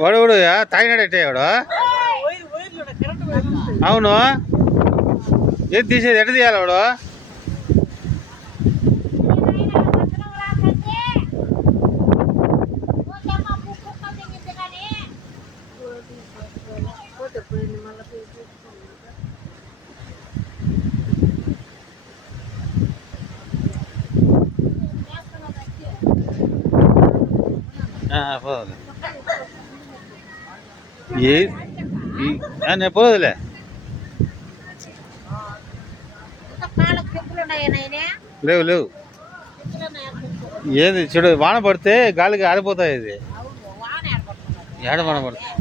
వాడు తాగినాడట్టే వాడు. అవును, ఏది తీసేది ఎట్ట తీయాలి వాడు? నేను పోదులే. లేవు లేవు. ఏది చూడు, వాన పడితే గాలికి ఆడిపోతాయి. ఇది ఏడ వాన పడుతుంది.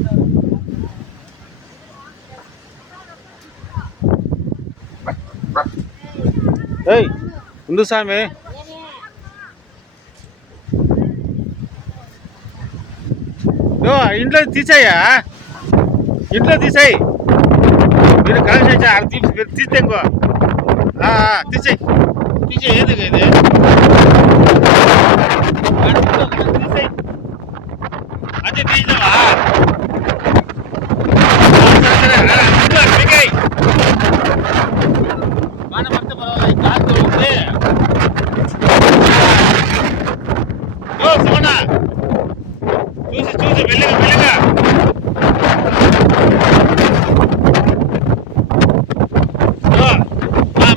ఏయ్ ఉండు స్వామి, ఇంట్లో తీసేయ్యా, ఇంట్లో తీసేయి. మీరు కలిసి తీస్తే ఇంకో తీసేయి తీసేయి. ఎందుకు ఇది తీసేయి, అదే తీసావా? వాన పడితే పర్వాలేదు, కాదు ఉంది. సోనా చూసి చూసి మెల్లిగా మెల్లిగా.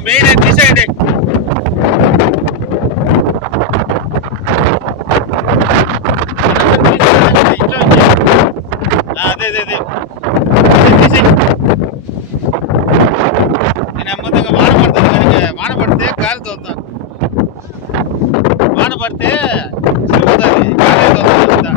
మెయిన్ తీసేయండి. ఇంట్లో అదే అదే అదే తీసేయి. నేను అమ్మతంగా వాన పడుతుంది కనుక, వాన పడితే గాలి తోలుతాను. వాన పడితే తిరుగుతుంది, గాలి తోలుతా.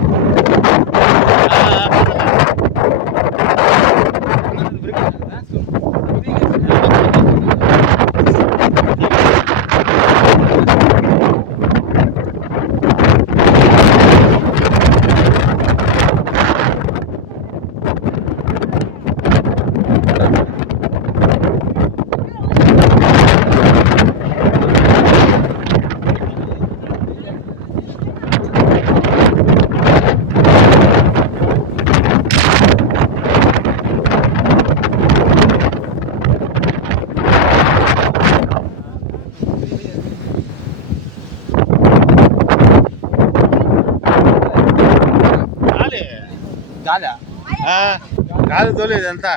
గాలి తోలేదు అంతా.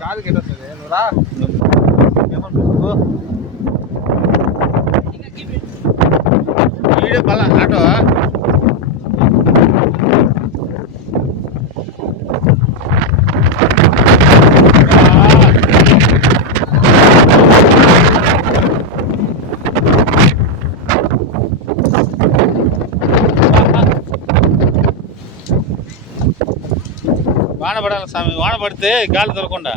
గాలికి ఎట్టొస్తుంది, నువ్వు రా. వీడియో పల్ల ఆటో వాన పడాలి స్వామి. వాన పడితే గాలి దొరకకుండా.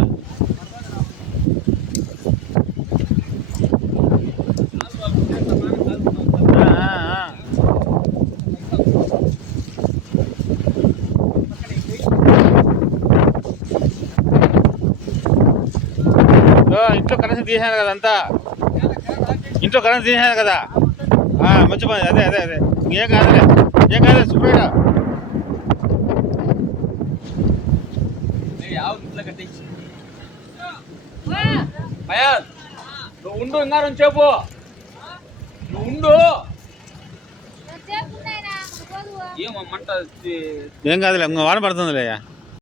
ఇంట్లో కనెక్షన్ తీసాను కదా, అంతా ఇంట్లో కనెక్షన్ తీసాను కదా. మంచి పని. అదే అదే అదే, ఏం కాదులే, ఏం కాదులే. సుప్రీడా నువ్వు ఉండు, ఇంకా చెప్పు. నువ్వు ఉండు. ఏమమ్మంట, ఏం కాదులే, వాన పడుతుందిలే.